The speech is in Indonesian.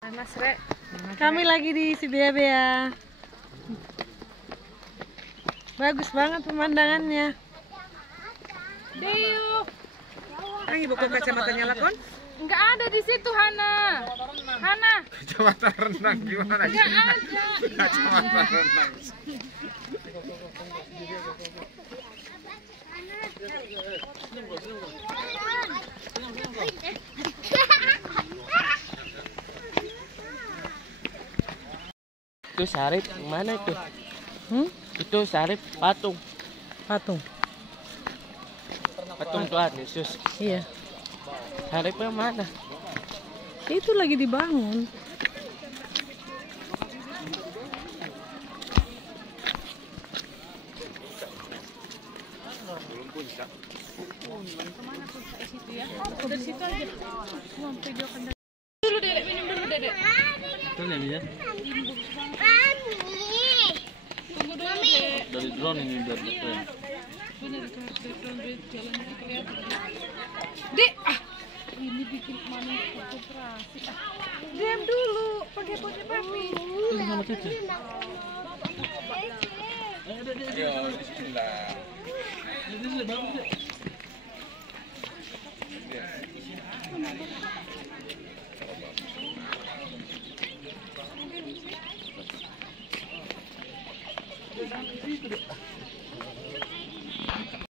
Panas, Rek. Kami lagi di Sibea-bea. Bagus banget pemandangannya. Diu. Lagi buku kacamatanya lakon? Enggak ada di situ, Hana. Hana. Kacamata renang gimana? Enggak ada. Kacamata renang. Itu Sarip mana itu? Itu Sarip patung. Patung. Patung Tuhan Yesus. Iya. Saripnya mana? Itu lagi dibangun. Dari situ aja. Mau videokan dulu, Dedek. Minum dulu, Dedek. Itu ya. Tunggu dulu, Dek. Dari drone ini biar betul. Bener, dari drone jalan itu kelihatan. Dek, ini bikin mana konsentrasi. Diam dulu, pakai papi. Itu sama Cici. Ayo, bismillah. Ini sudah bagus ya.